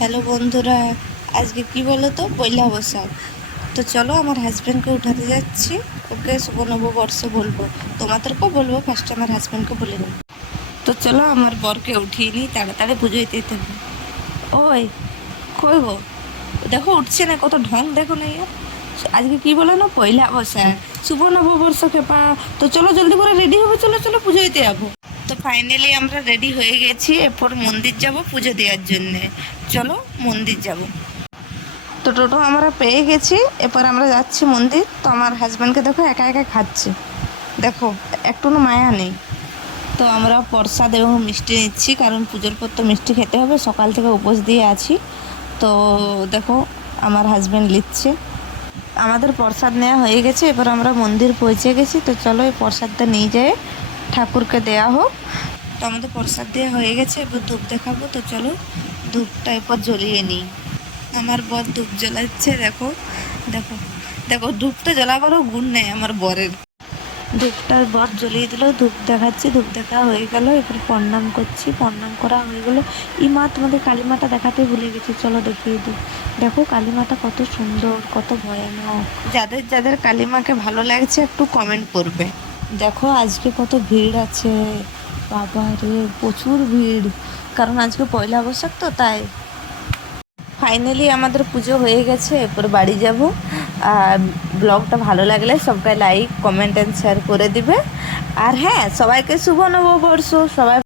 Hello বন্ধুরা, আজকে কি বলো তো, পয়লা বৈশাখ। তো চলো আমার হাজব্যান্ডকে উঠাতে যাচ্ছি, ওকে শুভ নববর্ষ বলবো। তোমাদেরকেও বলবো, ফার্স্টে আমার হাজব্যান্ডকে বলে নিই। তো চলো আমার বরকে উঠিয়ে নিই, তাড়াতাড়ি পুজো দিতে হবে। ওই কই গো, দেখো উঠছে না, কত ঢং দেখো না ইয়ার। আজকে কি বলো না, পয়লা বৈশাখ, শুভ নববর্ষ খেপা। তো চলো জলদি করে রেডি হবে, চলো চলো পুজো দিতে যাবো। তো ফাইনালি আমরা রেডি হয়ে গেছি, এরপর মন্দির যাব পুজো দেওয়ার জন্যে। চলো মন্দির যাব। তো টোটো আমরা পেয়ে গেছি, এরপর আমরা যাচ্ছি মন্দির। তো আমার হাজব্যান্ডকে দেখো একা একা খাচ্ছে, দেখো একটু মায়া নেই। তো আমরা প্রসাদ এবং মিষ্টি নিচ্ছি, কারণ পুজোর পর তো মিষ্টি খেতে হবে, সকাল থেকে উপোস দিয়ে আছি। তো দেখো আমার হাজব্যান্ড নিচ্ছে। আমাদের প্রসাদ নেওয়া হয়ে গেছে, এবার আমরা মন্দির পৌঁছে গেছি। তো চলো এই প্রসাদটা নিয়ে যেয়ে ঠাকুরকে দেওয়া হোক। তো আমাদের প্রসাদ দেওয়া হয়ে গেছে, এবার ধূপ দেখাবো। তো চলো ধূপটা এরপর জ্বলিয়ে নিই। আমার বর ধূপ জ্বলাচ্ছে, দেখো দেখো দেখো, ধূপটা জ্বলাবারও গুণ নেই আমার বরের। ধূপটার বর জ্বলিয়ে দিল, ধূপ দেখাচ্ছি, ধূপ দেখা হয়ে গেল। এবার প্রণাম করছি, প্রণাম করা হয়ে গেলো। মা তোমাদের কালীমাটা দেখাতে ভুলে গেছি, চলো দেখিয়ে দিই। দেখো কালীমাটা কত সুন্দর, কত ভয়ানক। যাদের যাদের কালীমাকে ভালো লাগছে একটু কমেন্ট করবে। দেখো আজকে কত ভিড় আছে, বাবা রে প্রচুর ভিড়, কারণ আজকে পয়লা বৈশাখ তো তাই। ফাইনালি আমাদের পুজো হয়ে গেছে, এরপর বাড়ি যাব। আর ব্লগটা ভালো লাগলে সবাই লাইক কমেন্ট অ্যান্ড শেয়ার করে দিবে। আর হ্যাঁ, সবাইকে শুভ নববর্ষ। সবাই